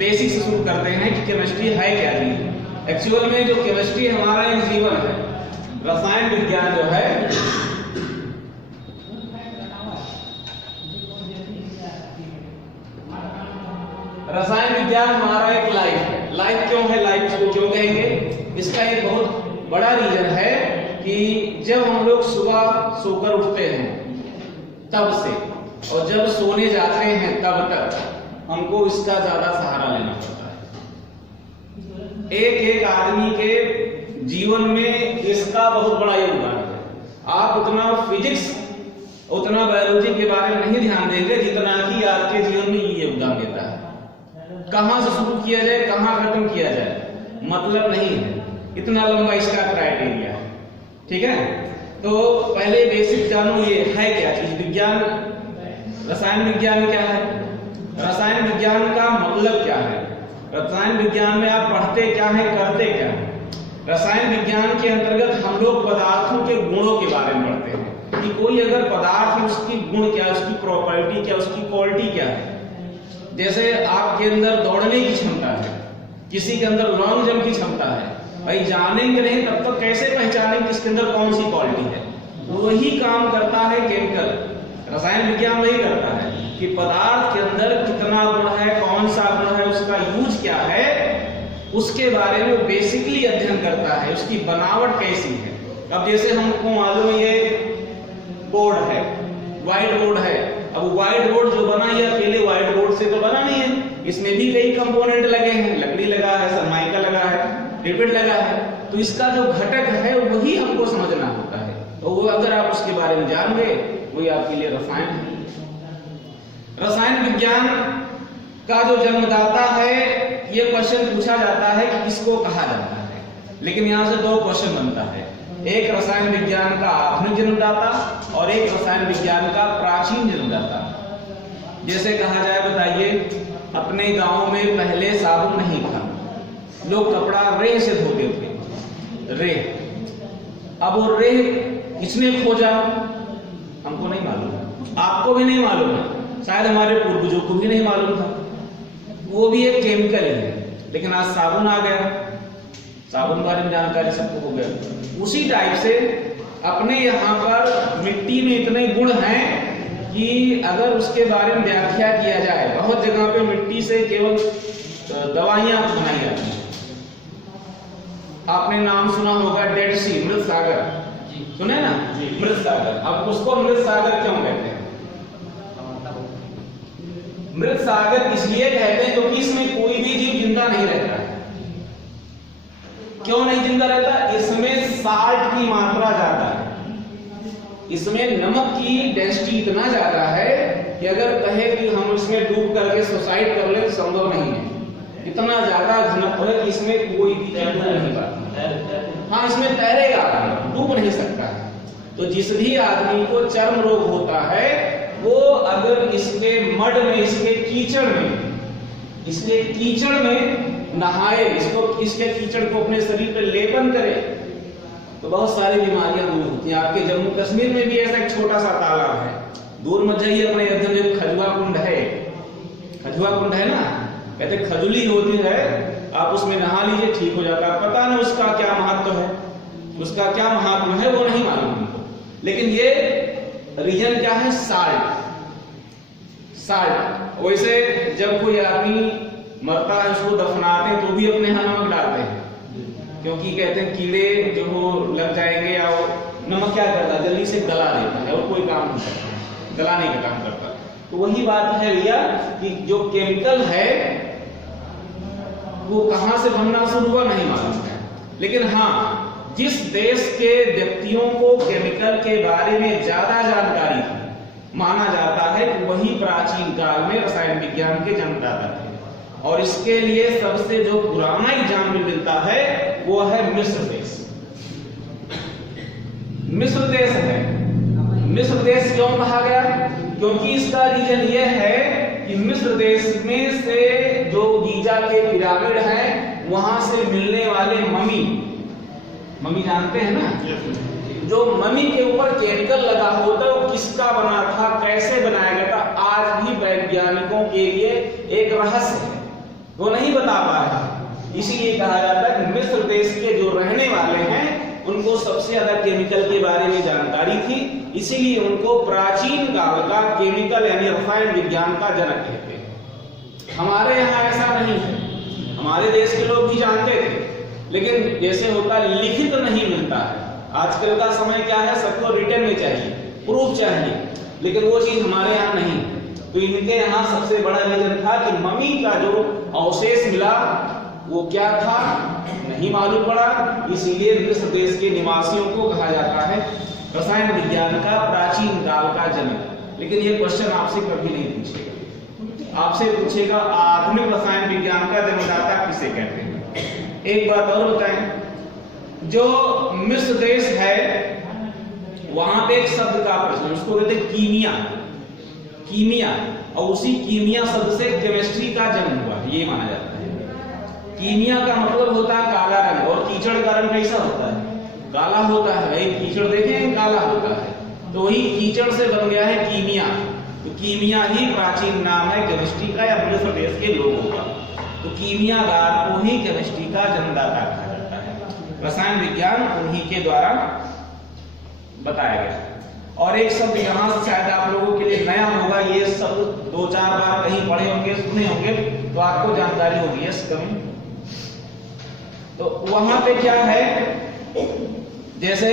Basic से शुरू करते हैं कि केमिस्ट्री है क्या चीज। एक्चुअल में जो केमिस्ट्री हमारा एक जीवन है, रसायन विज्ञान जो है रसायन विज्ञान हमारा एक लाइफ है। लाइफ क्यों है, लाइफ इसको क्यों कहेंगे, इसका एक बहुत बड़ा रीजन है कि जब हम लोग सुबह सोकर उठते हैं तब से और जब सोने जाते हैं तब तक हमको इसका ज्यादा सहारा लेना पड़ता है। एक एक आदमी के जीवन में इसका बहुत बड़ा योगदान है। आप उतना फिजिक्स उतना बायोलॉजी के बारे में नहीं ध्यान देंगे जितना कि आपके जीवन में ये योगदान देता है। कहां से शुरू किया जाए, कहां खत्म किया जाए, मतलब नहीं है, इतना लंबा इसका क्राइटेरिया है। ठीक है, तो पहले बेसिक जानो ये है क्या चीज। विज्ञान, रसायन विज्ञान क्या है, रसायन विज्ञान का मतलब क्या है, रसायन विज्ञान में आप पढ़ते क्या है, करते क्या है। रसायन विज्ञान के अंतर्गत हम लोग पदार्थों के गुणों के बारे में पढ़ते हैं कि कोई अगर पदार्थ है उसकी गुण क्या, उसकी प्रॉपर्टी क्या, उसकी क्वालिटी क्या है। जैसे आपके अंदर दौड़ने की क्षमता है, किसी के अंदर लॉन्ग जंप की क्षमता है, भाई जानेंगे नहीं तब तक कैसे पहचानेंगे किसके अंदर कौन सी क्वालिटी है। वही काम करता है केमिकल, रसायन विज्ञान वही करता है कि पदार्थ के अंदर कितना गुण है, कौन सा गुण है, उसका यूज क्या है, उसके बारे में बेसिकली अध्ययन करता है, उसकी बनावट कैसी है। अब जैसे हमको मालूम ये बोर्ड है, व्हाइट बोर्ड है। अब व्हाइट बोर्ड जो बना ये अकेले व्हाइट बोर्ड से तो बना नहीं है, इसमें भी कई कंपोनेंट लगे हैं, लकड़ी लगा है, सरमाइका लगा है, रिवेट लगा है। तो इसका जो घटक है वही हमको समझना होता है, और वो अगर आप उसके बारे में जान गए वही आपके लिए रसायन है। रसायन विज्ञान का जो जन्मदाता है, ये क्वेश्चन पूछा जाता है कि किसको कहा जाता है, लेकिन यहाँ से दो क्वेश्चन बनता है, एक रसायन विज्ञान का आधुनिक जन्मदाता और एक रसायन विज्ञान का प्राचीन जन्मदाता। जैसे कहा जाए, बताइए, अपने गांव में पहले साबुन नहीं था, लोग कपड़ा रेह से धोते थे, रेह। अब वो रेह किसने खोजा हमको नहीं मालूम, आपको भी नहीं मालूम है, शायद हमारे पूर्वजों को भी नहीं मालूम था। वो भी एक केमिकल है, लेकिन आज साबुन आ गया, साबुन बारे में जानकारी सबको हो गया। उसी टाइप से अपने यहाँ पर मिट्टी में इतने गुण हैं कि अगर उसके बारे में व्याख्या किया जाए, बहुत जगह पे मिट्टी से केवल दवाइयां बनाई जाती हैं। आपने नाम सुना होगा डेड सी, मृत सागर, सुने ना, मृत सागर। अब उसको मृत सागर क्यों कहते हैं, मृत सागर इसलिए कहते हैं क्योंकि इसमें कोई भी जीव जिंदा नहीं रहता है। क्यों नहीं जिंदा रहता, इसमें साल्ट की मात्रा ज्यादा है, इसमें नमक की डेंसिटी इतना ज्यादा है कि अगर कहे कि हम इसमें डूब करके सुसाइड कर ले तो संभव नहीं है। इतना ज्यादा घनत्व है कि इसमें कोई भी चीज डूब नहीं पाता। हाँ, इसमें तैरेगा, डूब नहीं सकता है। तो जिस भी आदमी को चर्म रोग होता है वो अगर इसके मड में, इसके कीचड़ में नहाए, इसके कीचड़ को अपने शरीर पर लेपन करे तो बहुत सारी बीमारियां दूर होती हैं। आपके जम्मू कश्मीर में भी ऐसा एक छोटा सा तालाब है, दूर मत जाइए, अपने अयोध्या में खजुआ कुंड है, खजुआ कुंड है ना, कहते खजुली होती है, आप उसमें नहा लीजिए, ठीक हो जाता है। पता नहीं उसका क्या महत्व है, उसका क्या महत्व है वो नहीं मालूम हमको, लेकिन ये रीजन क्या है, साल्ट। वैसे जब कोई आदमी मरता है उसको दफनाते हैं तो भी अपने यहाँ नमक डालते हैं, क्योंकि कहते हैं कीड़े जो वो लग जाएंगे, या वो नमक क्या करता है, जल्दी से गला देता है और कोई काम नहीं करता, गलाने का काम करता। तो वही बात है भैया कि जो केमिकल है वो कहां से बनना शुरू हुआ नहीं मालूम है, लेकिन हाँ, जिस देश के व्यक्तियों को केमिकल के बारे में ज्यादा जानकारी थी, माना जाता है कि वही प्राचीन काल में रसायन विज्ञान के जन्मदाता थे। और इसके लिए सबसे जो पुराना एग्जाम्पल मिलता है वो है मिस्र देश। मिस्र देश है, मिस्र देश क्यों कहा गया, क्योंकि इसका रीजन ये है कि मिस्र देश में से जो गीजा के पिरामिड हैं वहां से मिलने वाले मम्मी जानते हैं ना, जो मम्मी के ऊपर केमिकल लगा होता है वो किसका बना था, कैसे बनाया गया था, आज भी वैज्ञानिकों के लिए एक रहस्य है। वो नहीं बता पाए। इसीलिए कहा जाता है कि मिस्र देश के जो रहने वाले हैं उनको सबसे ज्यादा केमिकल के बारे में जानकारी थी, इसीलिए उनको प्राचीन काल का केमिकल यानी रसायन विज्ञान का जनक कहते हैं। हमारे यहाँ ऐसा नहीं है, हमारे देश के लोग भी जानते थे, लेकिन जैसे होता है लिखित नहीं मिलता है। आजकल का समय क्या है, सबको रिटर्न में चाहिए, प्रूफ चाहिए, लेकिन वो चीज हमारे यहाँ नहीं। तो इनके यहाँ सबसे बड़ा रीजन था कि मम्मी का जो अवशेष मिला वो क्या था नहीं मालूम पड़ा, इसीलिए मिस्र देश के निवासियों को कहा जाता है रसायन विज्ञान का प्राचीन काल का जनक। लेकिन ये क्वेश्चन आपसे कभी नहीं पूछेगा, आपसे पूछेगा आधुनिक रसायन विज्ञान का जन्मदाता किसे कहते हैं। एक बात और बताएं, जो मिस्र देश है वहां पे एक शब्द का प्रचलन, उसको कहते हैं कीमिया। कीमिया, और उसी कीमिया शब्द से केमिस्ट्री का जन्म हुआ, ये माना जाता है। कीमिया का मतलब होता है काला रंग, और कीचड़ का रंग कैसा होता है, काला होता है। भाई कीचड़ देखें काला होता है, तो वही कीचड़ से बन गया है कीमिया। तो कीमिया ही प्राचीन नाम है केमिस्ट्री का या मिस्र देश के लोगों का। तो कीमियागार को ही केमिस्ट्री का जन्मदाता कहा जाता है। रसायन विज्ञान उन्हीं के द्वारा बताया गया। और एक शब्द यहाँ शायद आप लोगों के लिए नया होगा, ये शब्द 2-4 बार कहीं पढ़े होंगे, सुने होंगे, तो आपको जानकारी होगी। Yes coming. तो वहां पे क्या है, जैसे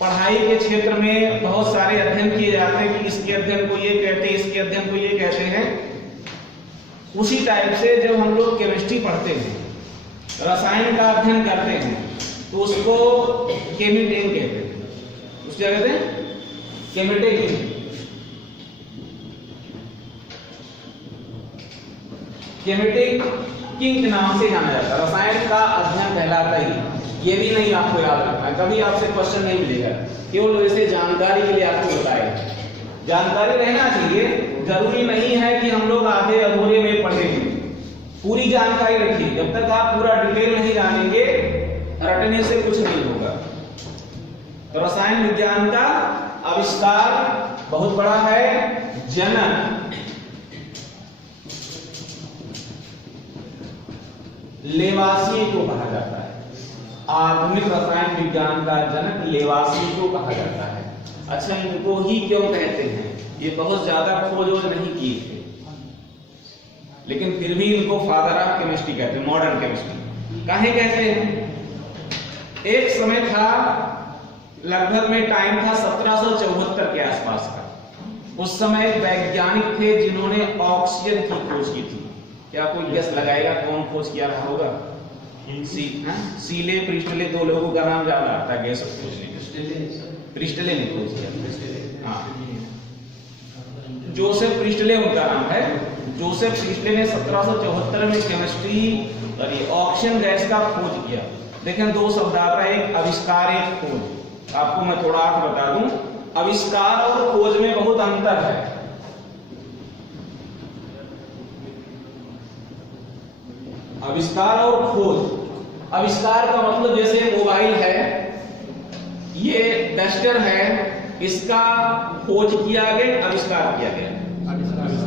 पढ़ाई के क्षेत्र में बहुत सारे अध्ययन किए जाते हैं कि इसके अध्ययन को ये कहते हैं, इसके अध्ययन को ये कहते हैं। उसी टाइप से जब हम लोग केमिस्ट्री पढ़ते हैं, रसायन का अध्ययन करते हैं, तो उसको केमिटेक कहते हैं। उस जगह पे केमिटेक, केमिटेक किंग के नाम से जाना जाता है। रसायन का अध्ययन कहलाता ही। ये भी नहीं आपको याद रखना है, कभी आपसे क्वेश्चन नहीं मिलेगा, केवल वैसे जानकारी के लिए आपको बताएगा। जानकारी रहना चाहिए, जरूरी नहीं है कि हम लोग आधे अधूरे में पढ़ेंगे, पूरी जानकारी रखिए। जब तक आप पूरा डिटेल नहीं जानेंगे, रटने से कुछ नहीं होगा। तो रसायन विज्ञान का आविष्कार बहुत बड़ा है। जनक लेवासी को कहा जाता है। आधुनिक रसायन विज्ञान का जनक लेवासी को कहा जाता है। अच्छा, इनको ही क्यों कहते हैं, ये बहुत ज्यादा खोज नहीं की थे, लेकिन फिर भी इनको फादर ऑफ केमिस्ट्री कहते हैं, मॉडर्न केमिस्ट्री। काहे कहते हैं? एक समय था, लगभग में टाइम था 1774 के आसपास का। उस समय वैज्ञानिक थे जिन्होंने ऑक्सीजन की खोज की थी। क्या कोई गेस लगाएगा कौन खोज किया रहा होगा? सीले प्रिस्टले, 2 लोगों का नाम याद आता है, गैस प्रिस्टले ने खोज किया। हाँ, जोसेफ प्रिस्टले उनका नाम है। जोसेफ प्रिस्टले ने 1774 में केमिस्ट्री और ऑक्सीजन गैस का खोज किया। देखें, 2 शब्द आता है, एक आविष्कार, एक खोज। आपको मैं थोड़ा और बता दूं, आविष्कार और खोज में बहुत अंतर है। आविष्कार और खोज, आविष्कार का मतलब जैसे मोबाइल है, ये डस्टर है, इसका खोज किया गया, आविष्कार किया गया।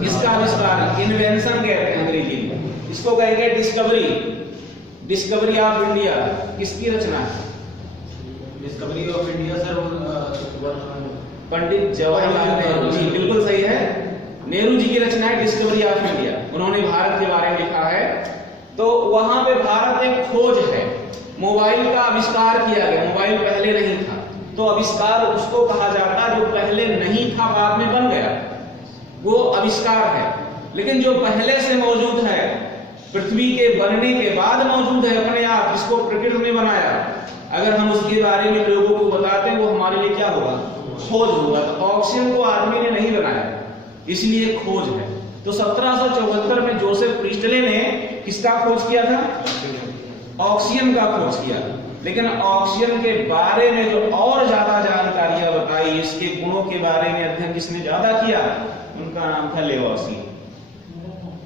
इसका आविष्कार इन्वेंशन कहते हैं अंग्रेजी में, इसको कहेंगे डिस्कवरी। डिस्कवरी ऑफ इंडिया किसकी रचना है? Discovery of India sir Pandit Jawaharlal Nehru ji, बिल्कुल सही है। नेहरू जी की रचना है डिस्कवरी ऑफ इंडिया। उन्होंने भारत के बारे में लिखा है। तो वहां पे भारत एक खोज है। मोबाइल का आविष्कार किया गया, मोबाइल पहले नहीं था, तो आविष्कार उसको कहा जाता जो पहले नहीं था बाद में बन गया, वो आविष्कार है। लेकिन जो पहले से मौजूद है, पृथ्वी के बनने के बाद मौजूद है अपने आप, जिसको प्रकृति ने बनाया, अगर हम उसके बारे में लोगों को बताते हैं, वो हमारे लिए क्या होगा? खोज होगा। तो ऑक्सीजन को आदमी ने नहीं बनाया, इसलिए खोज है। तो 1774 में जोसेफ प्रिस्टले ने किसका खोज किया था? ऑक्सीजन का खोज किया। लेकिन ऑक्सीजन के बारे में जो और ज्यादा जानकारियां बताई, इसके गुणों के बारे में अध्ययन जिसने ज्यादा किया, उनका नाम था लेवासी।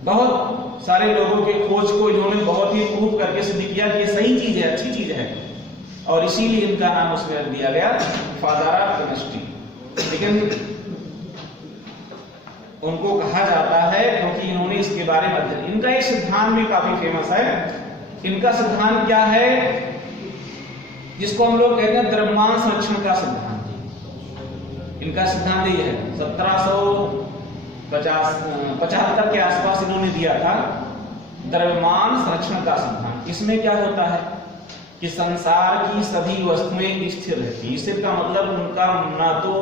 बहुत सारे लोगों के खोज को इन्होंने बहुत ही प्रूव करके सिद्ध किया कि ये सही चीज है, अच्छी चीज है, और इसीलिए इनका नाम उसमें रख दिया गया फादर ऑफ केमिस्ट्री। लेकिन उनको कहा जाता है इसके बारे में अध्ययन। इनका एक सिद्धांत भी काफी फेमस है। इनका सिद्धांत क्या है, जिसको हम लोग कहते हैं द्रव्यमान संरक्षण का सिद्धांत। इनका सिद्धांत ये है, 1775 के आसपास इन्होंने दिया था द्रव्यमान संरक्षण का सिद्धांत। इसमें क्या होता है कि संसार की सभी वस्तुएं स्थिर रहती है। स्थिर का मतलब उनका ना तो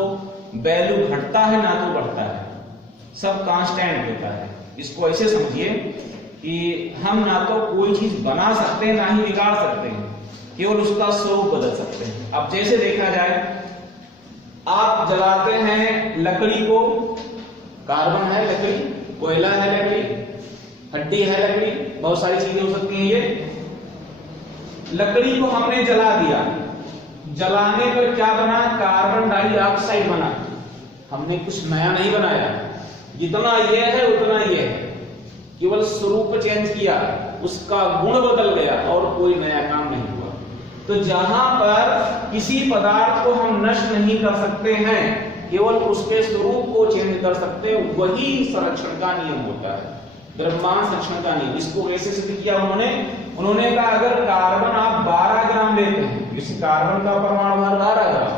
वैल्यू घटता है ना तो बढ़ता है, सब कांस्टेंट होता है। इसको ऐसे समझिए कि हम ना तो कोई चीज बना सकते हैं ना ही बिगाड़ सकते हैं, केवल उसका स्वरूप बदल सकते हैं। अब जैसे देखा जाए, आप जलाते हैं लकड़ी को, कार्बन है लकड़ी, कोयला है लकड़ी, हड्डी है लकड़ी, बहुत सारी चीजें हो सकती हैं। ये लकड़ी को हमने जला दिया, जलाने पर क्या बना, कार्बन डाइऑक्साइड बना। हमने कुछ नया नहीं बनाया, जितना ये है उतना ये है, केवल स्वरूप चेंज किया, उसका गुण बदल गया और कोई नया काम नहीं हुआ। तो जहां पर किसी पदार्थ को हम नष्ट नहीं कर सकते हैं, केवल उसके स्वरूप को चेंज कर सकते हैं, वही संरक्षण का नियम होता है, द्रव्यमान संरक्षण का नियम। इसको कैसे सिद्ध किया उन्होंने कहा अगर कार्बन आप 12 ग्राम लेते हैं, इस कार्बन का परमाणु भार 12 ग्राम,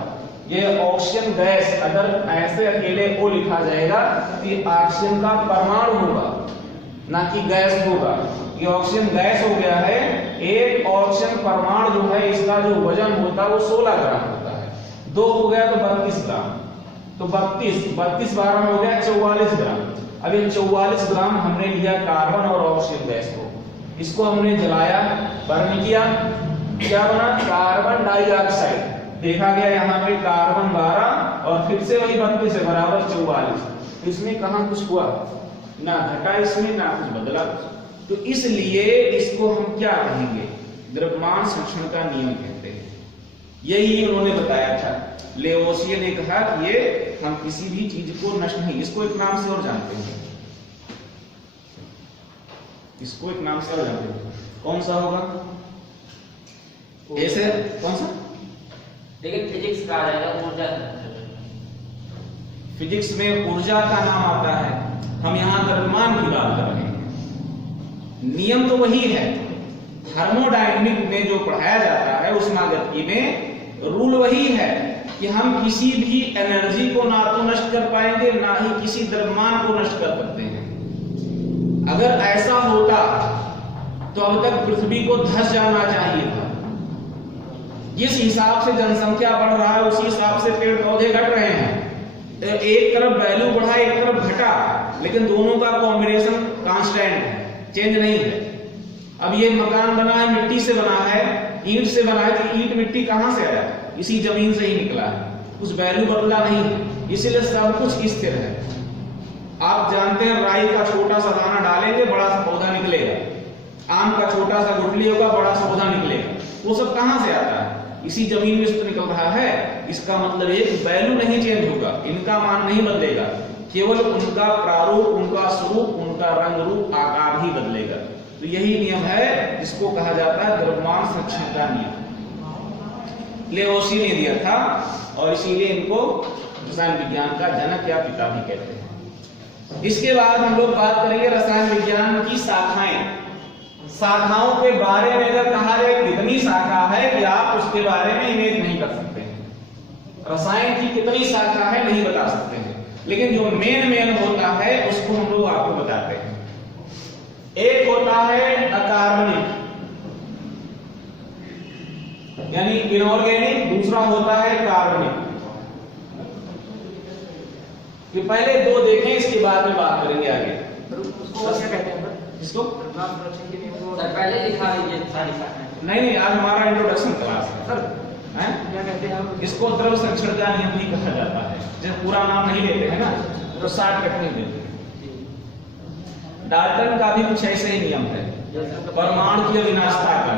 ये ऑक्सीजन गैस अगर ऐसे अकेले को लिखा जाएगा तो ये ऑक्सीजन का परमाणु होगा ना कि गैस होगा। ये ऑक्सीजन गैस हो गया है। एक ऑक्सीजन परमाणु जो है इसका जो वजन होता है वो 16 ग्राम होता है, 2 हो गया तो 32 ग्राम, तो 32 12 हो गया 44 ग्राम। अब ये 44 ग्राम हमने लिया कार्बन और ऑक्सीजन गैस को, इसको हमने जलाया, बर्न किया, क्या बना, कार्बन डाइऑक्साइड। देखा गया यहाँ पे कार्बन 12 और फिर से वही 32 है बराबर 44। इसमें कहां कुछ हुआ, ना घटा इसमें ना कुछ बदला। तो इसलिए इसको हम क्या कहेंगे, द्रव्यमान संरक्षण का नियम कहते हैं। यही उन्होंने बताया था। लेवोसिये ने कहा कि ये हम किसी भी चीज को नष्ट नहीं, इसको एक नाम से और जानते हैं, इसको एक नाम से और जानते हैं, कौन सा होगा, ऐसे कौन सा, लेकिन फिजिक्स का आ जाएगा ऊर्जा। फिजिक्स में ऊर्जा का नाम आता है, हम यहां द्रव्यमान की बात कर रहे हैं। नियम तो वही है, थर्मोडायनामिक में जो पढ़ाया जाता है उष्मागतिकी में रूल वही है कि हम किसी भी एनर्जी को ना तो नष्ट कर पाएंगे ना ही किसी द्रव्यमान को नष्ट कर सकते हैं। अगर ऐसा होता तो अब तक पृथ्वी को धंस जाना चाहिए था। जिस हिसाब से जनसंख्या बढ़ रहा है उसी हिसाब से पेड़ पौधे घट रहे हैं। एक तरफ वैल्यू बढ़ा एक तरफ घटा, लेकिन दोनों का कॉम्बिनेशन कांस्टेंट है, चेंज नहीं है। अब ये मकान बना है, मिट्टी से बना है, ईंट से बना है, तो ईंट मिट्टी कहां से आया, इसी जमीन से ही निकला है, कुछ वैल्यू बदला नहीं है, इसीलिए सब कुछ स्थिर है। आप जानते हैं राई का छोटा सा दाना डालेंगे बड़ा सा पौधा निकलेगा, आम का छोटा सा गुठली होगा बड़ा सा पौधा निकलेगा, वो सब कहां से आता है, इसी जमीन में से तो निकल रहा है। इसका मतलब है कि वैल्यू नहीं चेंज होगा, इनका मान नहीं बदलेगा, केवल उनका प्रारूप, उनका स्वरूप, उनका रंग रूप, आकार ही बदलेगा। तो यही नियम है जिसको कहा जाता है द्रव्यमान संरक्षण का नियम। लेवोसिये ने दिया था और इसीलिए इनको रसायन विज्ञान का जनक या पिता भी कहते हैं। इसके बाद हम लोग बात करेंगे रसायन विज्ञान की शाखाएं। शाखाओं के बारे में अगर कहा जाए कितनी शाखा है कि आप उसके बारे में इमेज नहीं कर सकते हैं। रसायन की कितनी शाखा है नहीं बता सकते हैं, लेकिन जो मेन होता है उसको हम लोग आपको बताते हैं। एक होता है अकार्बनिक यानी इनऑर्गेनिक, दूसरा होता है कार्बनिक। ये पहले दो देखें, इसके बाद में बात करेंगे आगे। उसको क्या कहते हैं इसको पहले लिखा लीजिए सारी शाखाएं। नहीं, आज हमारा इंट्रोडक्शन क्लास है सर। क्या कहते हैं आप? इसको द्रव संरक्षण का नियम भी कहा जाता है। जब पूरा नाम नहीं लेते हैं ना तो शॉर्टकट नहीं देते। डाल्टन का भी कुछ ऐसे ही नियम है, परमाणु की अविनाशिता का,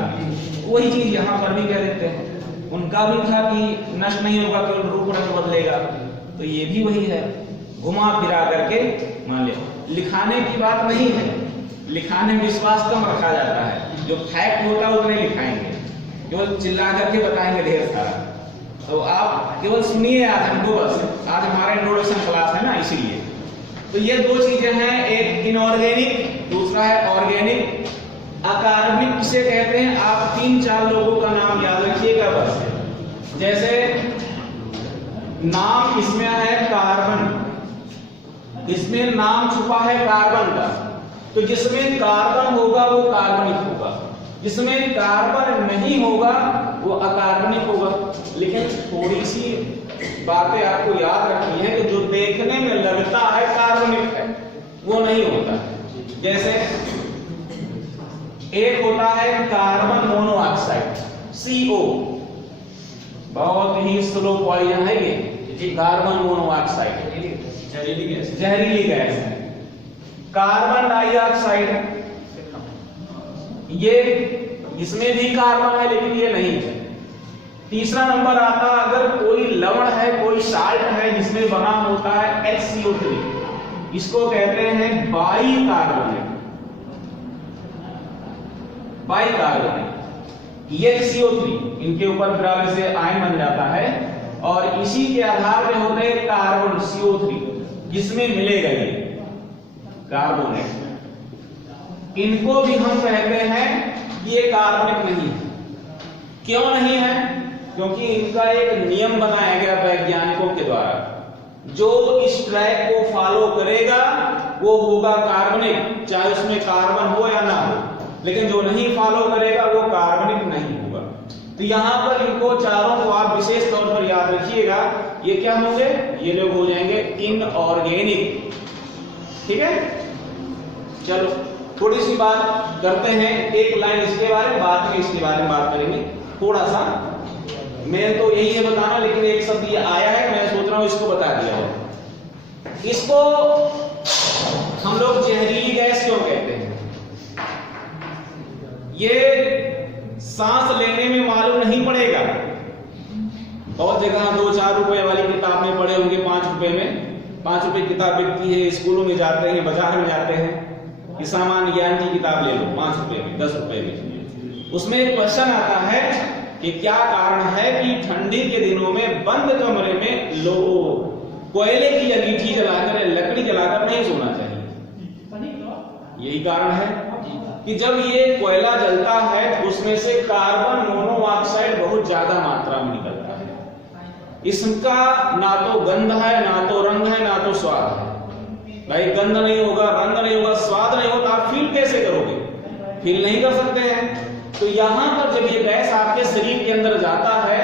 वही चीज यहाँ पर भी कह देते हैं। उनका भी था कि नष्ट नहीं होगा, केवल रूप रंग बदलेगा, तो ये भी वही है, घुमा फिरा करके मान लिया। लिखाने की बात नहीं है, लिखाने में विश्वास कम रखा जाता है, जो फैक्ट होता है उतने लिखाएंगे, केवल चिल्ला करके बताएंगे ढेर सारा। तो आप केवल सुनिए आज हमको, बस आज हमारा इंट्रोडक्शन क्लास है ना, इसीलिए तो ये दो चीजें हैं, एक इनऑर्गेनिक, दूसरा है ऑर्गेनिक। अकार्बनिक किसे कहते हैं? आप 3-4 लोगों का नाम याद रखिएगा बस। जैसे नाम इसमें है कार्बन, इसमें नाम छुपा है कार्बन का, तो जिसमें कार्बन होगा वो कार्बनिक होगा, जिसमें कार्बन नहीं होगा वो अकार्बनिक होगा। लेकिन थोड़ी सी बातें आपको याद रखनी है कि जो देखने में लगता है कार्बनिक है वो नहीं होता। जैसे एक होता है कार्बन मोनोऑक्साइड CO, बहुत ही स्लो पॉइजन है ये कार्बन मोनोऑक्साइड, जहरीली गैस है। कार्बन डाइऑक्साइड, ये इसमें भी कार्बन है लेकिन ये नहीं है। तीसरा नंबर आता अगर कोई लवण है, कोई साल्ट है जिसमें बना होता है HCO3, इसको कहते हैं बाइकार्बोनेट। HCO3 इनके ऊपर फिर से आयन बन जाता है और इसी के आधार पे होते हैं कार्बन CO3 जिसमें मिलेगा ये कार्बोनेट। इनको भी हम कहते हैं ये कार्बनिक नहीं है। क्यों नहीं है? क्योंकि इनका एक नियम बनाया गया वैज्ञानिकों के द्वारा, जो इस ट्रैक को फॉलो करेगा वो होगा कार्बनिक, चाहे उसमें कार्बन हो या ना हो, लेकिन जो नहीं फॉलो करेगा वो कार्बनिक नहीं होगा। तो यहां पर इनको चारों को आप विशेष तौर पर याद रखिएगा, ये क्या होंगे? ये लोग हो जाएंगे इनऑर्गेनिक। ठीक है, चलो थोड़ी सी बात करते हैं, एक लाइन इसके बारे में, बाद में इसके बारे में बात करेंगे थोड़ा सा। मैं तो यही है बताना, लेकिन एक शब्द ये आया है, मैं सोच रहा हूं इसको बता दिया हो। इसको हम लोग जहरीली गैस क्यों कहते हैं? ये सांस लेने में मालूम नहीं पड़ेगा। बहुत जगह 2-4 रुपए वाली किताब में पढ़े होंगे, 5 रुपए में 5 रुपए किताब बिकती है, स्कूलों में जाते हैं, बाजार में जाते हैं कि सामान्य ज्ञान की किताब ले लो 5 रुपए में, 10 रुपए में। उसमें एक क्वेश्चन आता है कि क्या कारण है कि ठंडी के दिनों में बंद कमरे में लोग कोयले की अंगीठी जलाकर, लकड़ी जलाकर नहीं सोना चाहिए? यही कारण है कि जब ये कोयला जलता है तो उसमें से कार्बन मोनोऑक्साइड बहुत ज्यादा मात्रा में निकलता है। इसका ना तो गंध है, ना तो रंग है, ना तो स्वाद है। भाई गंध नहीं होगा, रंग नहीं होगा, स्वाद नहीं होगा, आप फील कैसे करोगे? फील नहीं कर सकते हैं। तो यहां पर जब ये गैस आपके शरीर के अंदर जाता है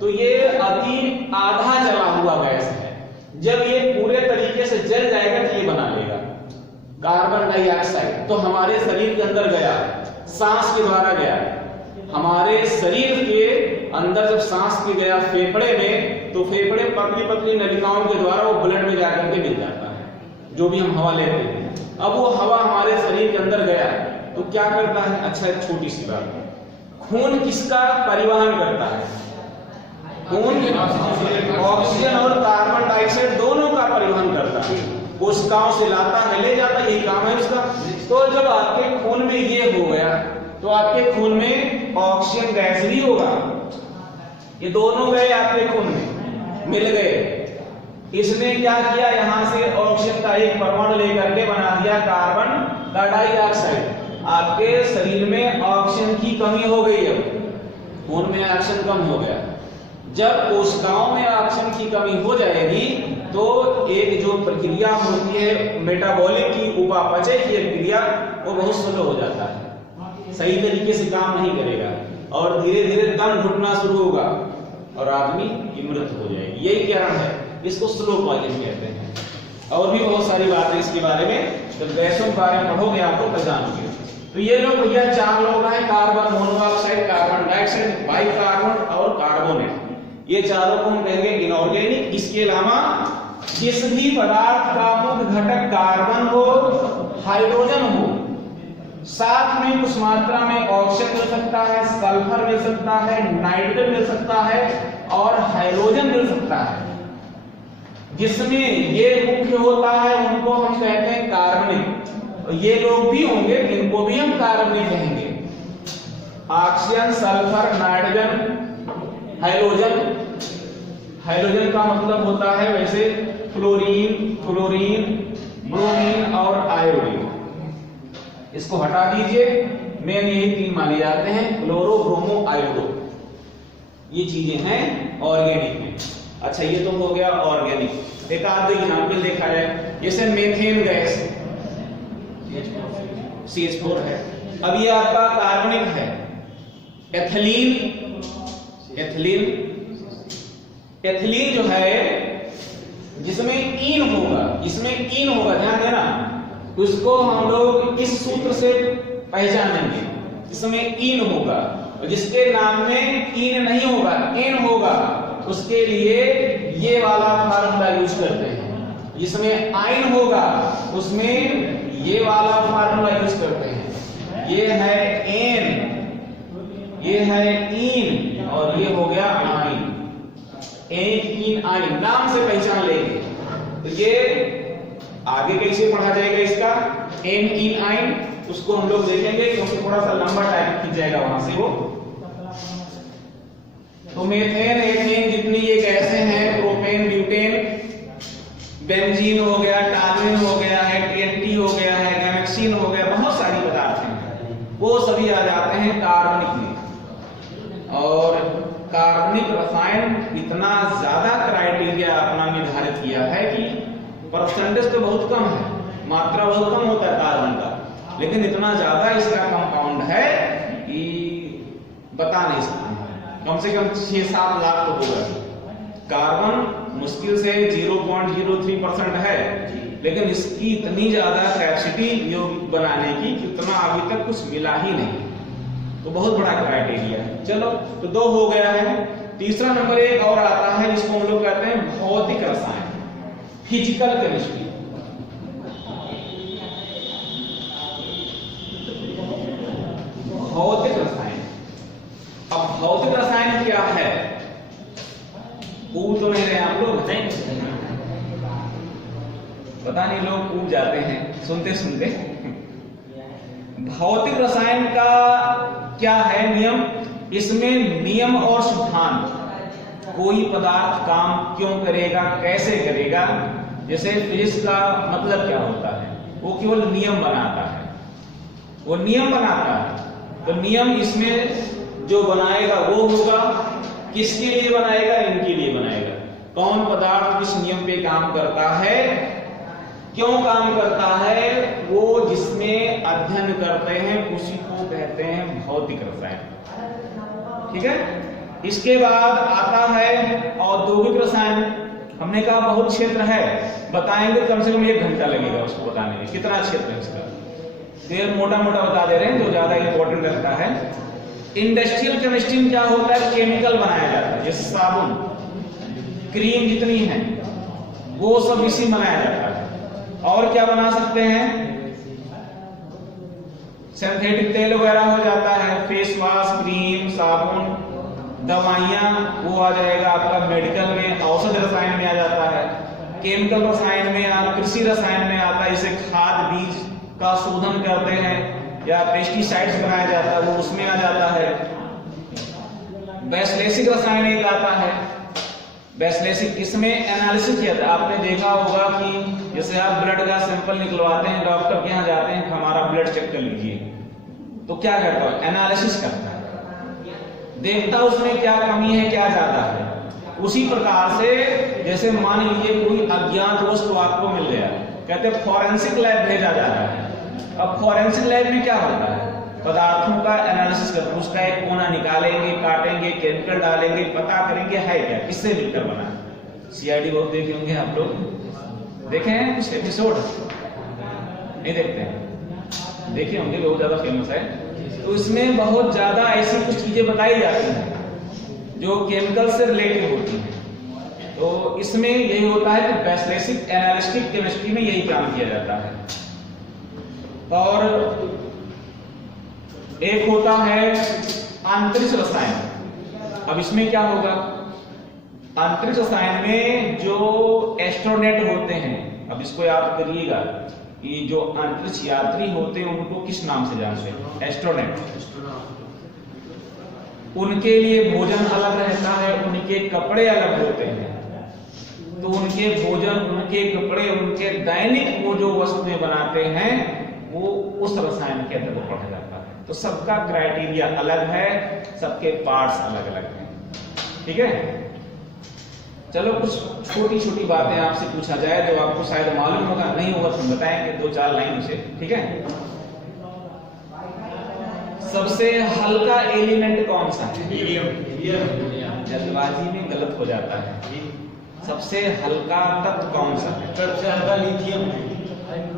तो ये अभी आधा जला हुआ गैस है। जब ये पूरे तरीके से जल जाएगा तो ये बना लेगा कार्बन डाइऑक्साइड। तो हमारे शरीर के अंदर गया, सांस के द्वारा गया, हमारे शरीर के अंदर जब सांस के गया फेफड़े में, तो फेफड़े पतली पतली नलिकाओं के द्वारा वो ब्लड में जाकर के मिल जाता है, जो भी हम हवा लेते हैं। अब वो हवा हमारे शरीर के अंदर गया तो क्या करता है? अच्छा, एक छोटी सी बात, खून किसका परिवहन करता है? खून ऑक्सीजन और कार्बन डाइऑक्साइड दोनों का परिवहन करता है, कोशिकाओं से लाता है, ले जाता है, यही काम है उसका। तो जब आपके खून में ये हो गया तो आपके खून में ऑक्सीजन गैस भी होगा, ये दोनों गए आपके खून में, मिल गए। इसने क्या किया? यहां से ऑक्सीजन का एक परमाणु लेकर के बना दिया कार्बन का डाइऑक्साइड। आपके शरीर में ऑक्सीजन की कमी हो गई है, खून में ऑक्सीजन कम हो गया। जब कोशिकाओं में ऑक्सीजन की कमी हो जाएगी तो एक जो प्रक्रिया होती है मेटाबॉलिक की, उपापचय की क्रिया, वो बहुत स्लो हो जाता है, सही तरीके से काम नहीं करेगा और धीरे धीरे दम घुटना शुरू होगा और आदमी की मृत्यु हो जाएगी। यही कारण है, इसको स्लो पॉइजन कहते हैं। और भी बहुत सारी बातें इसके बारे में, जब गैसों के बारे में पढ़ोगे आपको तो जानोगे। तो ये लोग भैया 4 लोग हैं, carbon monoxide, carbon dioxide, bicarbonate और कार्बोनेट। ये चारों को हम कहेंगे इनऑर्गेनिक। इसके अलावा जिस भी पदार्थ का मुख्य घटक कार्बन हो, हाइड्रोजन हो, साथ में कुछ मात्रा में ऑक्सीजन मिल सकता है, सल्फर मिल सकता है, नाइट्रोजन मिल सकता है और हाइड्रोजन मिल सकता है, जिसमें ये मुख्य होता है उनको हम कहते हैं कार्बनिक। ये लोग भी होंगे, इनको भी हम कार्बनिक कहेंगे। Oxygen, sulphur, nitrogen, hydrogen. Hydrogen का मतलब होता है वैसे फ्लोरीन, ब्रोमीन और आयोडीन। इसको हटा दीजिए, मेन यही तीन माने जाते हैं, क्लोरो, ब्रोमो, आयोडो। ये चीजें हैं ऑर्गेनिक में। अच्छा, ये तो हो गया ऑर्गेनिक। एक आध एग्जाम्पल देखा जाए, जैसे मेथेन गैस CH4 है। अब ये आपका कार्बनिक है, एथिलीन। एथिलीन जो है जिसमें ईन होगा, ध्यान देना, उसको हम लोग इस सूत्र से पहचानेंगे, जिसमें ईन होगा। और जिसके नाम में ईन नहीं होगा, एन होगा, उसके लिए ये वाला फार्मूला यूज करते हैं। जिसमें आइन होगा उसमें ये वाला फार्मूला यूज करते हैं। ये है एन, ये है ईन, और ये हो गया आइन। एन, ईन, आइन नाम से पहचान लेंगे। तो ये आगे कैसे पढ़ा जाएगा इसका, एन, ईन, आइन, उसको हम लोग देखेंगे, क्योंकि थोड़ा सा लंबा टाइम खींच जाएगा वहां से वो। तो मेथेन, एथेन, जितनी ये गैसें हैं, प्रोपेन, ब्यूटेन, बेंजीन हो गया, टालुइन हो गया है, TNT हो गया है, गैमेक्सिन हो गया, बहुत सारी पदार्थ हैं, वो सभी आ जाते हैं कार्बनिक में। और कार्बनिक रसायन इतना ज्यादा क्राइटेरिया अपना निर्धारित किया है कि परसेंटेज तो बहुत कम है, मात्रा बहुत कम होता है कार्बन का, लेकिन इतना ज्यादा इसका कंपाउंड है कि बता नहीं सकते। कम से कम 6-7 लाख तो होगा। कार्बन मुश्किल से 0.03% है, लेकिन इसकी इतनी ज्यादा कैपेसिटी योग बनाने की कि उतना अभी तक कुछ मिला ही नहीं, तो बहुत बड़ा क्राइटेरिया है। चलो, तो 2 हो गया है। तीसरा नंबर एक और आता है जिसको हम लोग कहते हैं भौतिक रसायन, फिजिकल केमिस्ट्री। भौतिक रसायन। अब भौतिक रसायन क्या है? पूछ तो नहीं रहे आप लोग? पता नहीं, लोग पूछ जाते हैं सुनते सुनते। भौतिक रसायन का क्या है नियम? इसमें नियम और सिद्धांत, कोई पदार्थ काम क्यों करेगा, कैसे करेगा। जैसे फिजिक्स का मतलब क्या होता है, वो केवल नियम बनाता है, वो नियम बनाता है। तो नियम इसमें जो बनाएगा वो होगा, किसके लिए बनाएगा, इनके लिए बनाएगा। कौन पदार्थ किस नियम पे काम करता है, क्यों काम करता है, वो जिसमें अध्ययन करते हैं उसी को कहते हैं भौतिक रसायन। ठीक है। इसके बाद आता है औद्योगिक रसायन। हमने कहा बहुत क्षेत्र है, बताएंगे कम से कम 1 घंटा लगेगा उसको बताने में, कितना क्षेत्र है इसका। फिर मोटा मोटा बता दे रहे हैं जो ज्यादा इंपॉर्टेंट लगता है। इंडस्ट्रियल केमिस्ट्री में क्या होता है, केमिकल बनाया जाता है, जैसे साबुन, क्रीम जितनी है वो सब इसी बनाया जाता है। और क्या बना सकते हैं, सिंथेटिक तेल वगैरह हो जाता है, फेस वॉश, क्रीम, साबुन, दवाइयां, वो आ जाएगा आपका मेडिकल में। औषध रसायन में आ जाता है, केमिकल रसायन में, कृषि रसायन में आता है, इसे खाद बीज का शोधन करते हैं, या पेस्टिसाइड्स बनाया जाता है, वो उसमें आ जाता है। वैश्लेषिक रसायन एक आता है। वैश्लेषिक इसमें एनालिसिस किया था, आपने देखा होगा कि जैसे आप ब्लड का सैंपल निकलवाते हैं, डॉक्टर के यहाँ जाते हैं, हमारा ब्लड चेक कर लीजिए, तो क्या करता है, एनालिसिस करता है, देखता उसमें क्या कमी है, क्या ज्यादा है। उसी प्रकार से जैसे मान लीजिए कोई अज्ञात वस्तु आपको मिल गया, कहते हैं फॉरेंसिक लैब भेजा जा रहा है। अब फॉरेंसिक लैब में क्या होता है, पदार्थों का एनालिसिस करते हैं, उसका एक कोना निकालेंगे, काटेंगे, केमिकल डालेंगे, पता करेंगे है क्या, किससे मिलकर बना। CID बहुत देखे होंगे आप लोग, देखे हैं कुछ एपिसोड? नहीं देखते हैं, देखे होंगे, बहुत ज्यादा फेमस है। तो इसमें बहुत ज्यादा ऐसी कुछ चीजें बताई जाती हैं जो केमिकल से रिलेटेड होती हैं। तो इसमें यही होता है कि वैश्लेषिक एनालिटिक केमिस्ट्री में यही काम किया जाता है। और एक होता है अंतरिक्ष रसायन। अब इसमें क्या होगा, अंतरिक्ष रसायन में जो एस्ट्रोनॉट होते हैं, अब इसको याद करिएगा कि जो अंतरिक्ष यात्री होते हैं उनको किस नाम से जानते हैं, एस्ट्रोनॉट। उनके लिए भोजन अलग रहता है, उनके कपड़े अलग होते हैं, तो उनके भोजन, उनके कपड़े, उनके दैनिक वो जो वस्तुएं बनाते हैं वो उस रसायन के अंदर पढ़ा जाता है। तो सबका क्राइटेरिया अलग है, सबके पार्ट्स अलग अलग हैं। ठीक है, चलो कुछ छोटी छोटी बातें आपसे पूछा जाए जो आपको शायद मालूम होगा, नहीं होगा तो हम बताएंगे 2-4 लाइन से। ठीक है, सबसे हल्का एलिमेंट कौन सा है? हीलियम। जल्दबाजी में गलत हो जाता है। सबसे हल्का तत्व कौन सा है? सबसे हल्का लिथियम।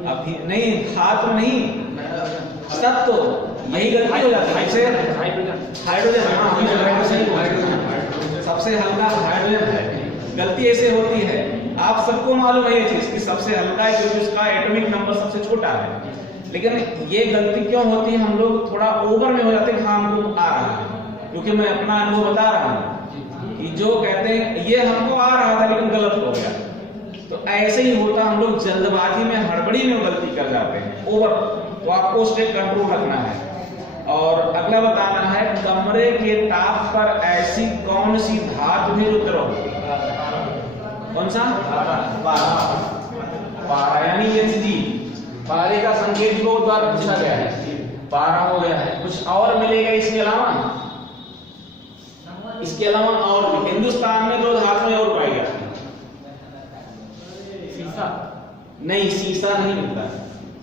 अभी नहीं, था तो नहीं, सब तो यही गलती हो जाती है। हाइड्रोजन, सबसे हल्का हाइड्रोजन है। गलती ऐसे होती है, आप सबको मालूम है ये चीज कि सबसे हल्का है क्योंकि उसका एटॉमिक नंबर सबसे छोटा है, लेकिन ये गलती क्यों होती है? हम लोग थोड़ा ओवर में हो जाते हैं। हाँ, हमको आ रहा है, क्योंकि मैं अपना अनुभव बता रहा हूँ कि जो कहते हैं ये हमको आ रहा था लेकिन गलत हो गया, तो ऐसे ही होता। हम लोग जल्दबाजी में, हड़बड़ी में गलती कर जाते हैं, ओवर। तो आपको उस पर कंट्रोल रखना है। और अगला बताना है, कमरे के ताप पर ऐसी कौन सी धातु है जो द्रव होती है? कौन सा? पारा, यानी Hg। पारे का संकेत बहुत बार पूछा गया है, पारा हो गया है। कुछ और मिलेगा इसके अलावा? इसके अलावा और भी हिंदुस्तान में 2 धातुएं और पाई जाती हैं। शीशा नहीं, शीशा नहीं मिलता।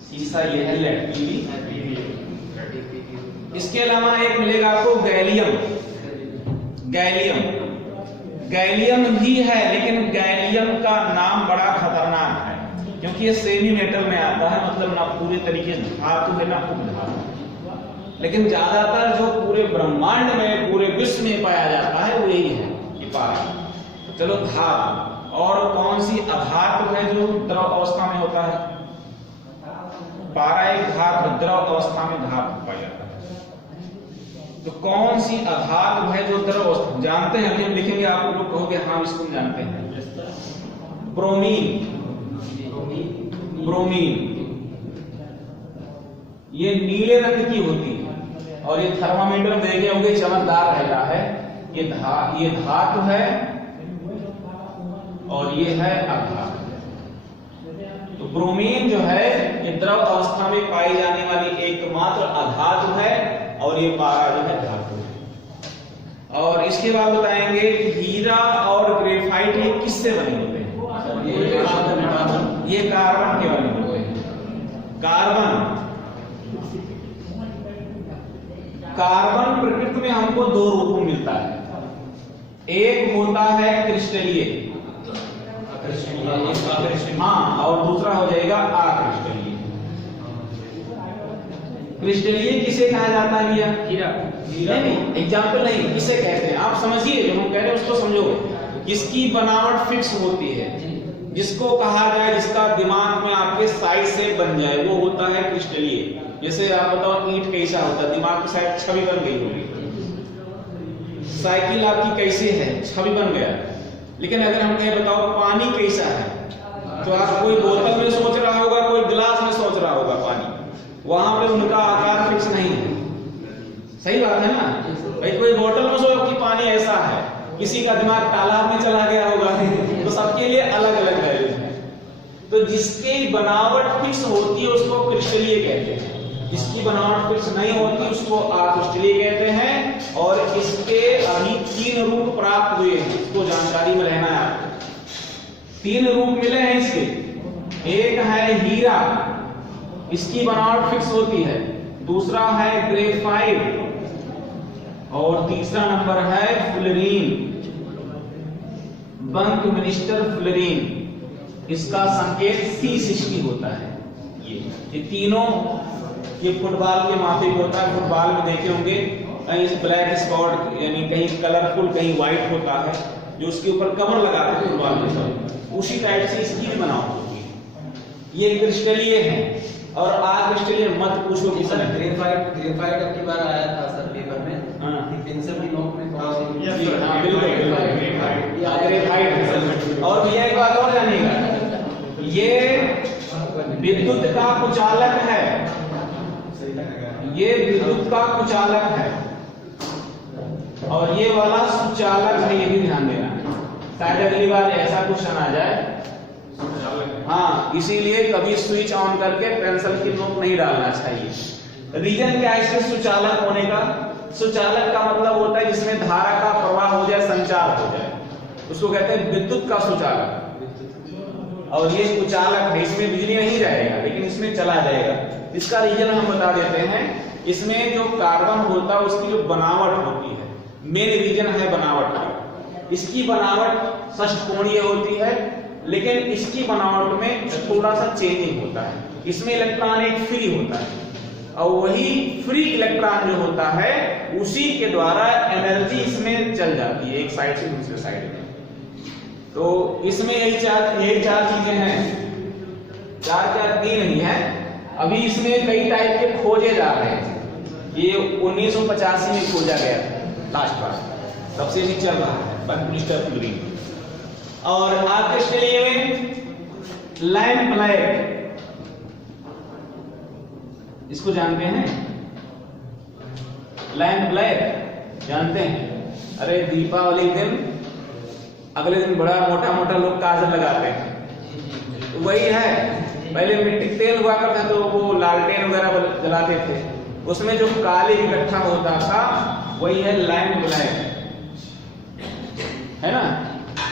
शीशा ये है लेड, इसके अलावा एक मिलेगा आपको गैलियम। गैलियम भी है, लेकिन गैलियम का नाम बड़ा खतरनाक है क्योंकि ये सेमी मेटल में आता है, मतलब ना पूरे तरीके से धातु है ना उपधातु। लेकिन ज्यादातर जो पूरे ब्रह्मांड में, पूरे विश्व में पाया जाता है वो यही है कि पारा। तो चलो धातु, और कौन सी अधातु है जो द्रव अवस्था में होता है? पारा एक धातु, द्रव अवस्था में धातु पाया जाता है। तो कौन सी अधातु है जो द्रव अवस्था? जानते हैं, अभी हम लिखेंगे, आप लोग कहोगे हाँ इसको जानते हैं। ब्रोमीन। ये नीले रंग की होती है और ये थर्मामीटर देखे होंगे, चमकदार रहता है। ये धातु है और ये है अधातु। तो ब्रोमीन जो है ये द्रव अवस्था में पाई जाने वाली एकमात्र अधातु है और ये पारा जो है धातु है। और इसके बाद बताएंगे हीरा और ग्रेफाइट ये किससे बने होते हैं? ये कार्बन के बने होते हैं। कार्बन प्रकृति में हमको 2 रूपों में मिलता है। एक होता है क्रिस्टलीय, हाँ, और दूसरा हो जाएगा अक्रिस्टलीय। क्रिस्टलीय किसे कहा जाता है भैया? हीरा। नहीं, एग्जाम्पल नहीं, किसे कहते हैं आप समझिए, जो हम कह रहे हैं उसको समझोगे। जिसकी बनावट फिक्स होती है, जिसको कहा जाए, जिसका दिमाग में आपके साइज से बन जाए, वो होता है क्रिस्टलीय। जैसे आप बताओ ईंट कैसा होता है, दिमाग में शायद छवि बन गई होगी। साइकिल आपकी कैसी है, छवि बन गया। लेकिन अगर हम कहें बताओ पानी कैसा है, तो आप कोई बोतल में सोच रहा होगा, कोई गिलास में सोच रहा होगा पानी, वहां पे उनका आकार फिक्स नहीं है। सही बात है ना भाई? कोई बोतल में सोच कि पानी ऐसा है, किसी का दिमाग तालाब में चला गया होगा, तो सबके लिए अलग अलग वैल्यू है। तो जिसकी बनावट फिक्स होती है उसको क्रिस्टलीय कहते हैं, जिसकी बनावट फिक्स नहीं होती उसको अक्रिस्टलीय कहते हैं। और इसके अभी 3 रूप प्राप्त हुए हैं, इसको जानकारी में रहना है आपको। 3 रूप मिले हैं इसके। एक है हीरा, इसकी बनावट फिक्स होती है। दूसरा है ग्रेफाइट और तीसरा नंबर है फ्लोरीन, बंकमिस्टर फ्लोरीन। इसका संकेत C60 होता है। ये तीनों ये फुटबॉल के माफिक होता है। फुटबॉल में देखे होंगे कहीं ब्लैक स्पॉट यानी कहीं कलरफुल कहीं व्हाइट होता है, जो उसके ऊपर कवर लगाते हैं फुटबॉल में, सब उसी टाइप से इसकी भी बनावट होती है। ये क्रिस्टलीय है। और अक्रिस्टलीय मत पूछो कि सर ग्रेफाइट अब की बार आया था सर पेपर में, पेंसिल की नोक में ग्रेफाइट। और भैया एक बात और जानिएगा, ये विद्युत का कुचालक है, ये विद्युत का कुचालक है और ये वाला सुचालक है, ये भी ध्यान देना है। शायद अगली बार ऐसा क्वेश्चन आ जाए। हाँ, इसीलिए कभी स्विच ऑन करके पेंसिल की नोक नहीं डालना चाहिए। रीजन क्या है इसके सुचालक होने का? सुचालक का मतलब होता है जिसमें धारा का प्रवाह हो जाए, संचार हो जाए, उसको कहते हैं विद्युत का सुचालक। और ये कुचालक है, इसमें बिजली नहीं जाएगा लेकिन इसमें चला जाएगा। इसका रीजन हम बता देते हैं। इसमें जो कार्बन होता है उसकी जो बनावट होती है, मेन रीजन है बनावट का। इसकी बनावट षटकोणीय होती है, लेकिन इसकी बनावट में थोड़ा सा चेंजिंग होता है। इसमें इलेक्ट्रॉन एक फ्री होता है और वही फ्री इलेक्ट्रॉन जो होता है उसी के द्वारा एनर्जी इसमें चल जाती है एक साइड से दूसरे साइड में। तो इसमें यही चार चीजें हैं। चार क्या, तीन ही है। अभी इसमें कई टाइप के खोजे जा रहे हैं। ये 1985 में खोजा गया था लास्ट बार, सबसे भी चल रहा है मिस्टर क्यूरी। और आज के लिए में लैम्प ब्लैक, इसको जानते हैं? लैम्प ब्लैक जानते हैं? अरे दीपावली दिन अगले दिन बड़ा मोटा मोटा लोग काजल लगाते हैं, वही है। पहले मिट्टी तेल हुआ करता तो वो लालटेन वगैरह जलाते थे, उसमें जो काली इकट्ठा होता था वही है लैम्प ब्लैक, है ना।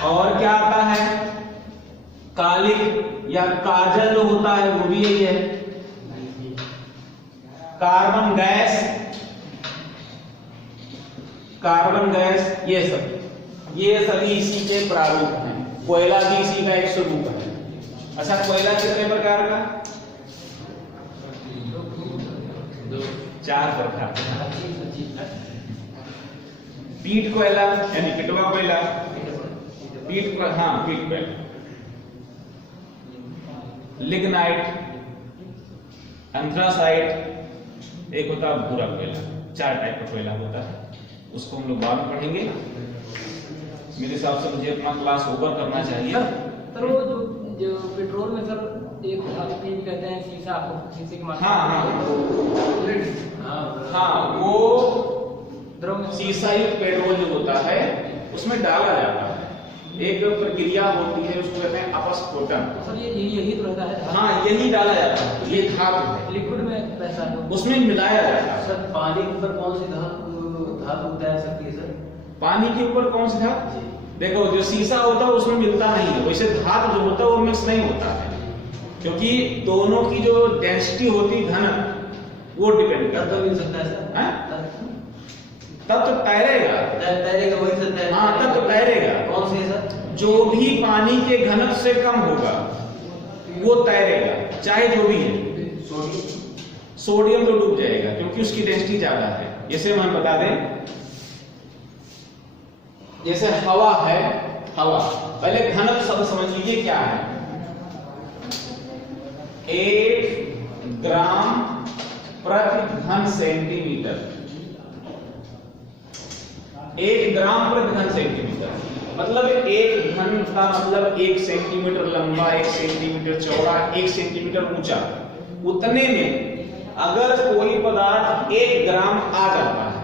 और क्या आता है? कालिक या काजल जो होता है वो भी यही है। कार्बन गैस, ये सभी इसी के प्रारूप हैं। कोयला भी इसी का एक स्वरूप है। अच्छा, कोयला कितने प्रकार का? 4 प्रकार का। पीट कोयला यानी पिटवा कोयला, पीट कोयला, लिग्नाइट, एंथ्रासाइट, एक होता है भूरा कोयला। 4 टाइप का कोयला होता है, उसको हम लोग बाद में पढ़ेंगे। मेरे हिसाब से मुझे अपना क्लास ओवर करना चाहिए। सर वो जो पेट्रोल में सर एक आप भी कहते हैं शीशा, आपको शीशे की मात्रा। हाँ, वो द्रव में शीशा युक्त पेट्रोल जो होता है उसमें डाला जाता है। एक प्रक्रिया होती है, उसको कहते हैं अपस्फोटन। सर यही तो रहता है। हाँ, यही डाला जाता है। ये धातु है, लिक्विड में पैसा है, उसमें मिलाया जाता है। सर पानी के ऊपर कौन सी धातु तैर सकती है सर? पानी के ऊपर कौन सी धातु? देखो, जो शीशा होता है उसमें मिलता नहीं है, वैसे धातु जो होता है वो मिक्स नहीं होता है, क्योंकि दोनों की जो डेंसिटी होती है, घनत्व, वो डिपेंड करता है। मिल सकता है सर? तब तो तैरेगा। तैरेगा वही सर, तैरेगा। हाँ, तब तो तैरेगा। कौन सी है सर? जो भी पानी के घनत्व से कम होगा वो तैरेगा, चाहे जो भी है। सोडियम तो डूब जाएगा क्योंकि उसकी डेंसिटी ज्यादा है। जैसे हम बता दें, जैसे हवा है, हवा, पहले घनत्व शब्द समझ लीजिए क्या है। 1 ग्राम प्रति घन सेंटीमीटर। 1 ग्राम प्रति घन सेंटीमीटर मतलब 1 घन का मतलब 1 सेंटीमीटर लंबा, 1 सेंटीमीटर चौड़ा, 1 सेंटीमीटर ऊंचा। उतने में अगर कोई पदार्थ 1 ग्राम आ जाता है,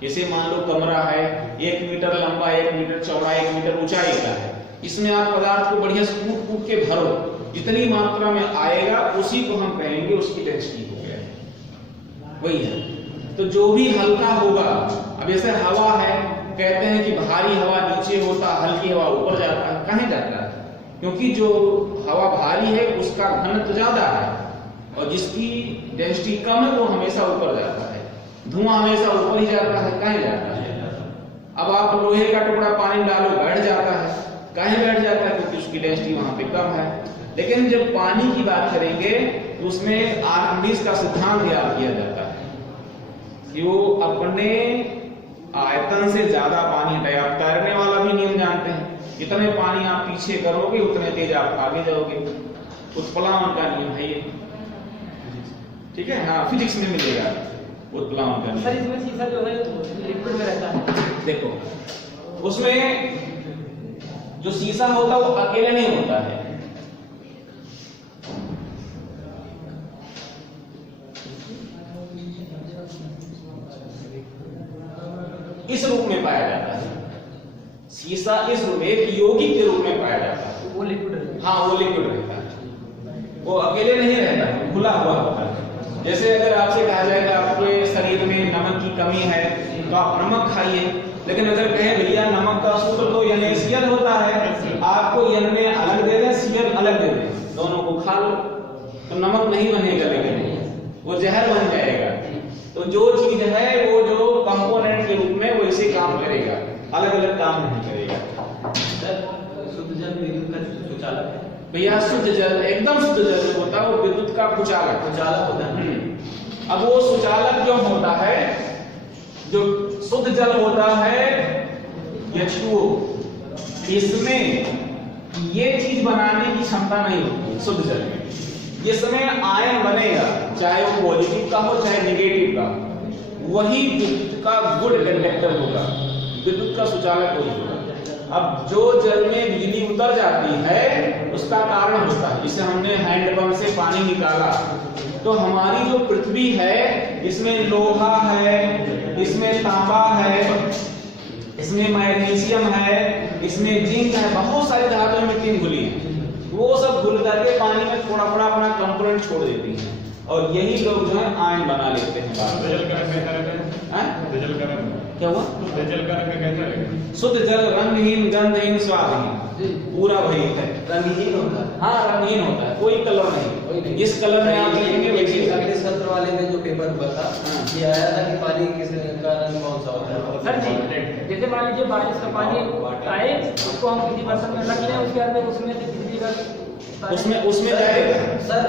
जैसे मान लो कमरा है 1 मीटर लंबा, 1 मीटर चौड़ा, 1 मीटर ऊंचाई का है, इसमें आप पदार्थ को बढ़िया से कूट कूट के भरो, जितनी मात्रा में आएगा उसी को हम कहेंगे उसकी डेंसिटी हो गया, वही है। तो जो भी हल्का होगा, अब जैसे हवा है, कहते हैं कि भारी हवा नीचे होता, हल्की हवा ऊपर जाता है। कहाँ जाता है? क्योंकि जो हवा भारी है उसका घनत्व ज्यादा है और जिसकी डेंसिटी कम है वो हमेशा ऊपर जाता है। धुआं हमेशा ऊपर ही जाता है, कहाँ जाता है? अब आप लोहे का टुकड़ा पानी में डालो, बैठ जाता है। कहाँ बैठ जाता है? क्योंकि उसकी डेंसिटी वहां पे कम है। लेकिन जब पानी की बात करेंगे तो उसमें आर्किमिडीज का सिद्धांत याद किया जाता है कि वो अपने आयतन से ज्यादा पानी हटाए। आप तैरने वाला भी नियम जानते हैं, जितने पानी आप पीछे करोगे उतने तेज आप आगे जाओगे। उत्प्लावन का नियम है ये, ठीक है? हाँ, फिजिक्स में मिलेगा उत्प्लावन का सर। नियम। इसमें शीशा जो है लिक्विड में रहता है। देखो, उसमें जो शीशा होता है वो अकेले नहीं होता है, इस रूप में पाया जाता है। सीसा इस रूप में एक यौगिक के रूप में पाया जाता है। वो लिक्विड रहता हाँ, वो लिक्विड रहता है, वो अकेले नहीं रहता है, खुला हुआ होता है। जैसे अगर आपसे कहा जाए कि आपके शरीर में नमक की कमी है तो आप नमक खाइए, लेकिन अगर कहे भैया नमक का सूत्र तो NaCl होता है, आपको Na अलग दे दें, Cl अलग दे दें, दोनों को खा लो तो नमक नहीं बनेगा, लेकिन वो जहर बन जाएगा। तो जो चीज है वो जो कंपोनेंट के रूप में वैसे काम करेगा, अलग अलग काम नहीं करेगा। सर शुद्ध जल विद्युत का सुचालक है। भैया शुद्ध जल एकदम शुद्ध जल होता है, वो विद्युत का कुचालक सुचालक होता है। अब वो सुचालक क्यों होता है? जो शुद्ध जल होता है H2O, इसमें ये चीज बनाने की क्षमता नहीं होती शुद्ध जल में। इसमें आयन बनेगा, चाहे वो पॉजिटिव का हो चाहे नेगेटिव का, वही विद्युत का गुड कंडक्टर होगा, विद्युत का सुचालक वही होगा। अब जो जल में बिजली उतर जाती है उसका कारण होता है, जैसे हमने हैंडपंप से पानी निकाला तो हमारी जो पृथ्वी है इसमें लोहा है, इसमें तांबा है, इसमें मैग्नीशियम है, इसमें जिंक है, बहुत सारी धातुएं मिट्टी में घुली हैं। वो सब घुल करके पानी में थोड़ा थोड़ा अपना कंपोनेंट छोड़ देती हैं और यही लोग जो है आयन बना लेते हैं। क्या हुआ? शुद्ध जल रंगहीन, गंधहीन, स्वादहीन, पूरा वही है, रंगहीन होता है। हाँ रंगहीन होता है, कोई कलर नहीं, जिस कलर में आप लेंगे वैसे। अगले सत्र वाले में जो पेपर हुआ था ये आया था कि पानी किस का रंग कौन सा होता है। सर जी, जैसे मान लीजिए बारिश का पानी आए, उसको हम किसी बर्तन में रख लें, उसके अंदर उसमें से बिजली का उसमें जाएगा। सर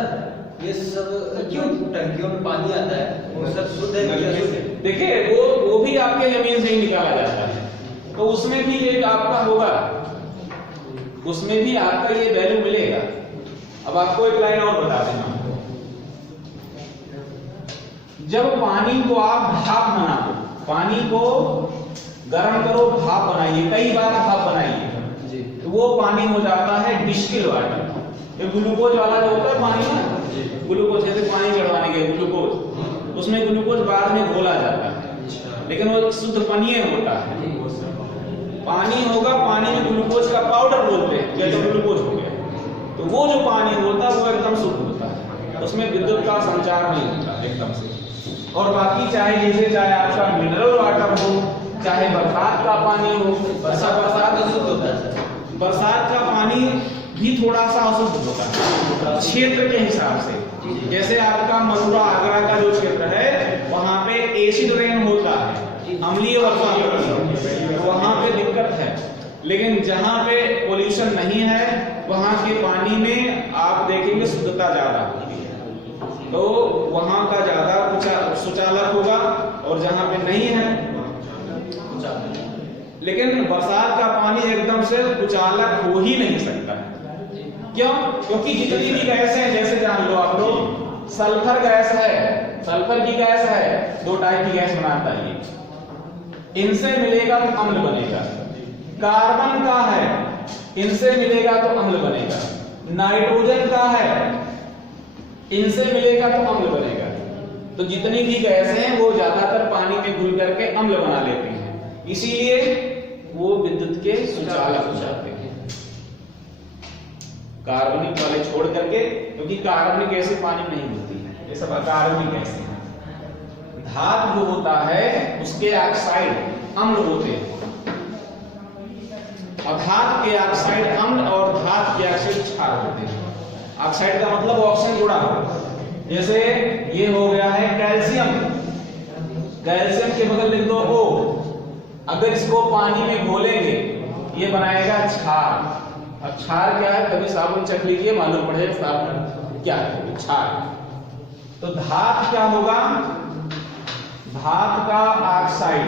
ये सब क्यों टंकियों में पानी आता है, वो सब शुद्ध है कि अशुद्ध है? देखिए वो भी आपके जमीन से ही निकाला जाता है, तो उसमें भी एक आपका होगा, उसमें भी आपका ये वैल्यू मिलेगा। अब आपको एक लाइन और बता देना, जब पानी को आप भाप बना दो, पानी को गर्म करो, भाप बनाइए, कई बार भाप बनाइए, तो वो पानी हो जाता है डिस्टिल वाटर। ये ग्लूकोज वाला जो होता है पानी ना, ग्लूकोज जैसे पानी चढ़वाने के ग्लूकोज, उसमें ग्लूकोज बाद में घोला जाता है, लेकिन वो शुद्ध पानी होता है। पानी होगा, पानी में ग्लूकोज का पाउडर बोलते हैं, जैसे ग्लूकोज हो गया, तो वो जो पानी होता है वो एकदम शुद्ध होता है, उसमें विद्युत का संचार नहीं होता एकदम से। और बाकी चाहे आपका मिनरल वाटर हो, चाहे बरसात का पानी हो, बरसात शुद्ध होता है। बरसात का पानी भी थोड़ा सा अशुद्ध होता है क्षेत्र के हिसाब से। जैसे आपका मथुरा आगरा का जो क्षेत्र है वहां पे एसिड रेन होता है, अम्लीय वर्षा होती है, वहां पे दिक्कत है। लेकिन जहां पे पोल्यूशन नहीं है वहां के पानी में आप देखेंगे शुद्धता ज्यादा होती है, तो वहां का ज्यादा सुचालक होगा, और जहां पे नहीं है लेकिन बरसात का पानी एकदम से कुचालक हो ही नहीं सकता है। क्यों? क्योंकि जितनी भी गैस है, जैसे जान लो आप लोग, सल्फर गैस है, सल्फर की गैस है, दो टाइप की गैस बनाता है ये, इनसे मिलेगा तो अम्ल बनेगा। कार्बन का है, इनसे मिलेगा तो अम्ल बनेगा। नाइट्रोजन का है, इनसे मिलेगा तो अम्ल बनेगा। तो जितनी भी गैस हैं वो ज्यादातर पानी में घुल करके अम्ल बना लेती हैं, इसीलिए वो विद्युत के सुचालक हो जाते हैं, कार्बनिक वाले छोड़ करके, क्योंकि कार्बनिक गैसें पानी में नहीं घुलती है, ये सब अकार्बनिक गैसें हैं। धातु जो होता है उसके ऑक्साइड अम्ल होते हैं, और धातु के ऑक्साइड अम्ल और धातु के ऑक्साइड क्षार होते हैं। ऑक्साइड का मतलब ऑक्सीजन जुड़ा हुआ, जैसे ये हो गया है कैल्शियम, कैल्शियम के बगल लिख दो O, अगर इसको पानी में घोलेंगे ये बनाएगा क्षार। अब क्षार क्या है, कभी साबुन चख लीजिए मालूम पड़ जाए साबुन क्या है, क्षार। तो धातु क्या होगा, धातु का ऑक्साइड।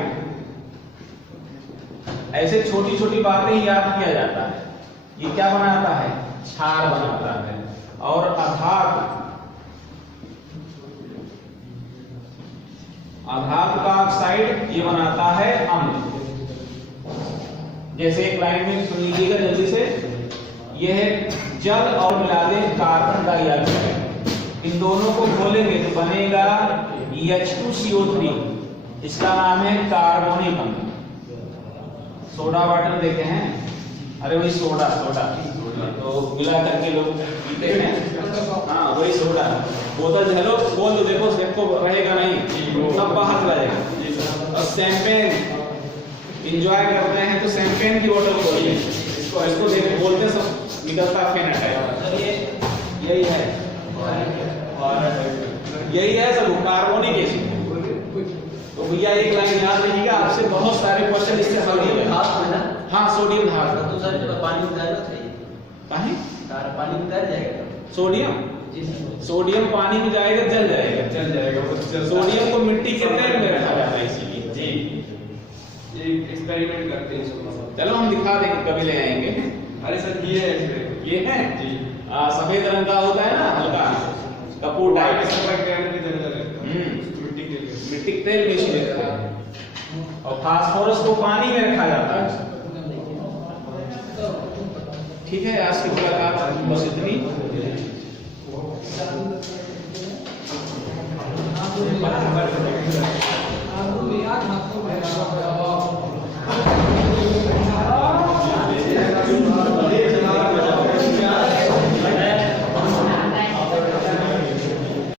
ऐसे छोटी छोटी बातें ही याद किया जाता है, ये क्या बनाता है, क्षार बनाता है। और अधातु, अधातु का ऑक्साइड ये बनाता है अम्ल। जैसे एक लाइन में सुन लीजिएगा जल्दी से, यह है जल और मिला दें कार्बन डाइऑक्साइड, इन दोनों को खोलेंगे तो बनेगा H2CO3, इसका नाम है कार्बोनिक अम्ल। सोडा वाटर देते हैं, अरे वही सोडा तो मिला करके लोग पीते हैं। हाँ वही सोडा, बोतल झलो खोल दो, देखो सबको रहेगा नहीं, सब बाहर चला जाएगा। और शैंपेन एंजॉय करते हैं तो शैंपेन की बोतल खोलिए, इसको देख बोलते हैं सब निकलता फेन है। यही है और यही है सब कार्बोनिक एसिड। तो भैया एक लाइन याद रखिएगा, आपसे बहुत सारे क्वेश्चन इससे हल हो गए। हाँ सोडियम हार तो सर पानी में डालना चाहिए, पानी में डाल जाएगा सोडियम पानी में जाएगा जल जाएगा। सोडियम को मिट्टी के तेल में रखा जाता है इसीलिए जी। एक एक्सपेरिमेंट करते हैं इसको। चलो हम दिखा देंगे, कभी ले आएंगे। अरे सर ये है ये है जी, सफेद रंग का होता है ना, हल्का कपूर टाइप। मिट्टी के तेल में इसलिए रखा है। और फास्फोरस को पानी में रखा जाता है। ठीक है, आज की मुलाकात बस इतनी।